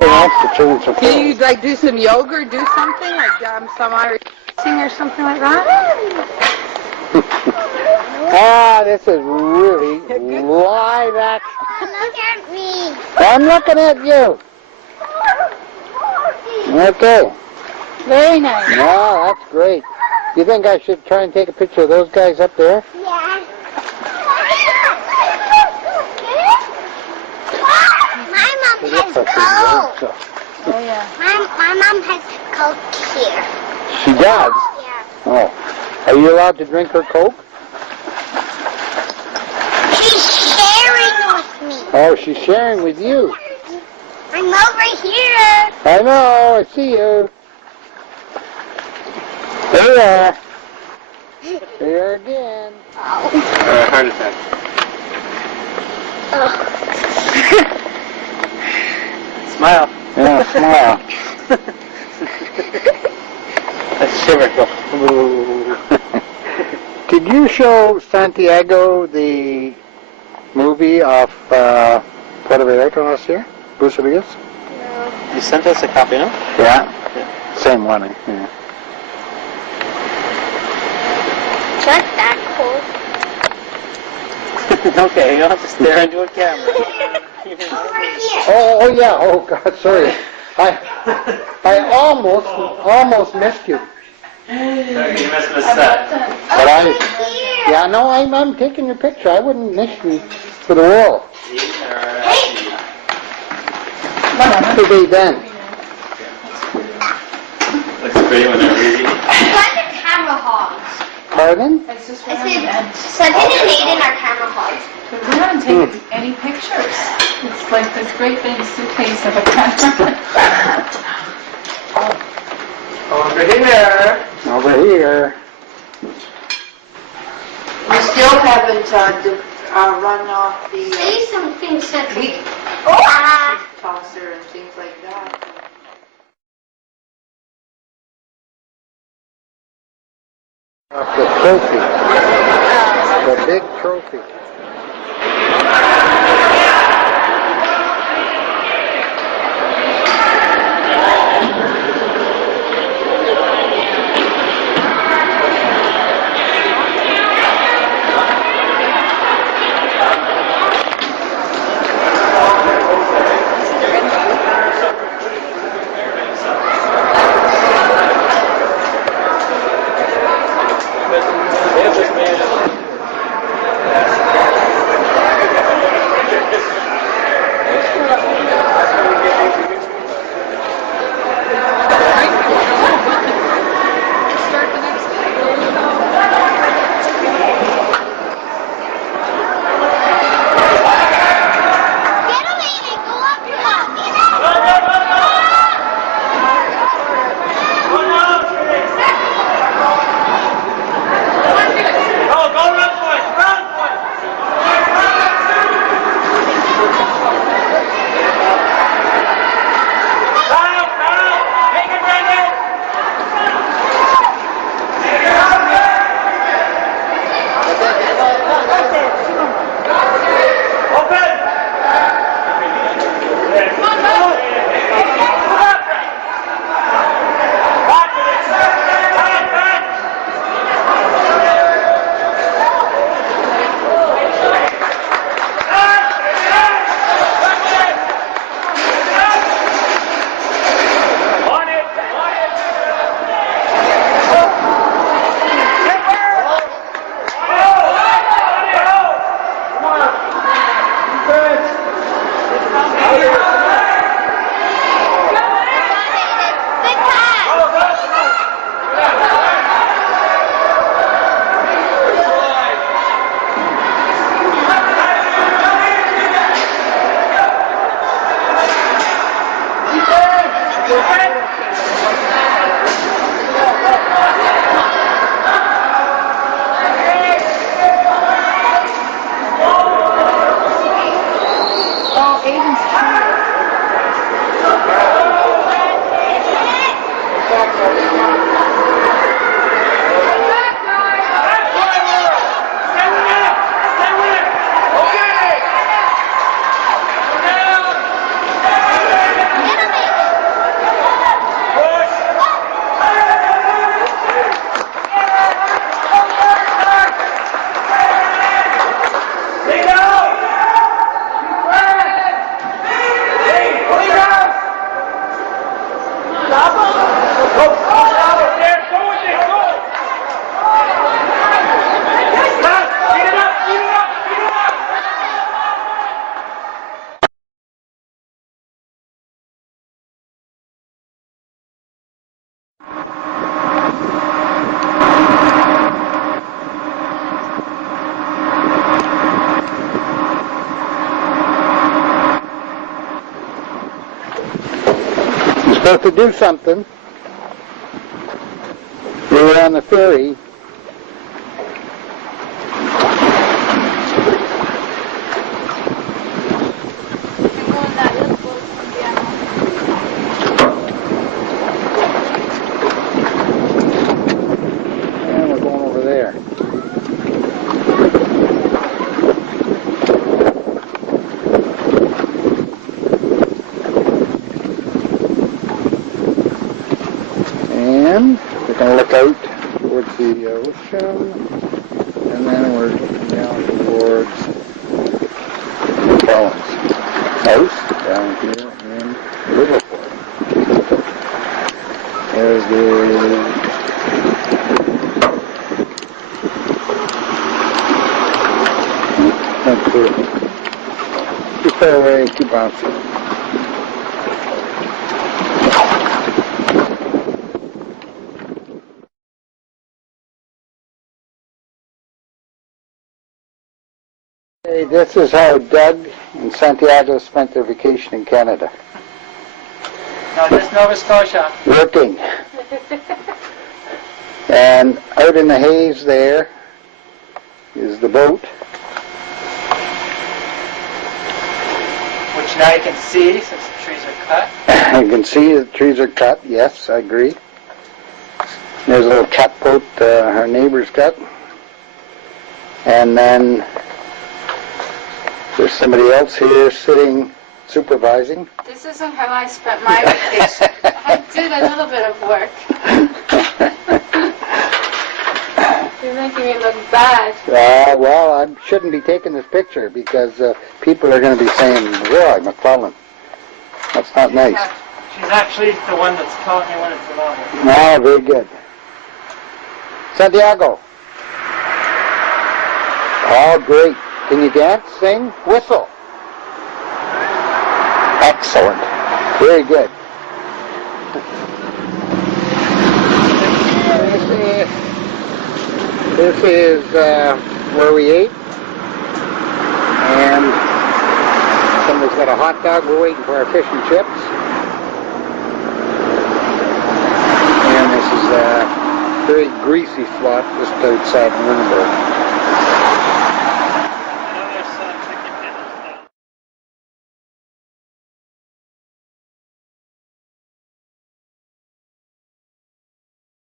Can you like do some yoga or do something like some Irish sing or something like that? This is really live action. Look at me. I'm looking at you. Okay. Very nice. Wow, that's great. You think I should try and take a picture of those guys up there? Yeah. My mom has Coke. Oh yeah. My mom has Coke here. She does? Yeah. Oh. Are you allowed to drink her Coke? She's sharing with me. Oh, she's sharing with you. I'm over here. I know, I see you. There you are. There again. Heart attack. Smile. Yeah, smile. That's shiver. Did you show Santiago the movie of Puerto Vallarta last year? Bruce Willis? You sent us a copy, no? Yeah. Same one. Yeah. Just that cool. Okay, you don't have to stare into a camera. Over here. Oh yeah. Oh God, sorry. I almost missed you. You missed the set. But Over here. yeah, no, I'm taking your picture. I wouldn't miss you for the world. Hey. What they then? Looks great when they're reading. Like the camera hogs. Pardon? I said, Sutton and Aiden are camera hogs. We haven't taken any pictures. It's like this great big suitcase of a camera. Over here. Over here. We still haven't run off the Say something, Sutton. wheat tosser and things like that. The trophy. The big trophy. So to do something, we were on the ferry. And we're going over there. And we're going to look out towards the ocean, and then we're looking down towards Collins House down here in Liverpool. There's the not clear. Too far away, too bouncy. Hey, this is how Doug and Santiago spent their vacation in Canada. No, just Nova Scotia. Working. And out in the haze there is the boat. Which now you can see since the trees are cut. You can see the trees are cut. Yes, I agree. There's a little catboat our neighbor's got. And then there's somebody else here sitting, supervising. This isn't how I spent my vacation. I did a little bit of work. You're making me look bad. Well, I shouldn't be taking this picture because people are going to be saying, "Roy McClellan." That's not nice. She's actually the one that's caught me when it's level. Ah, very good. Santiago. Oh, great. Can you dance, sing, whistle? Excellent. Very good. This is where we ate. And somebody's got a hot dog. We're waiting for our fish and chips. And this is a very greasy spot just outside Nuremberg.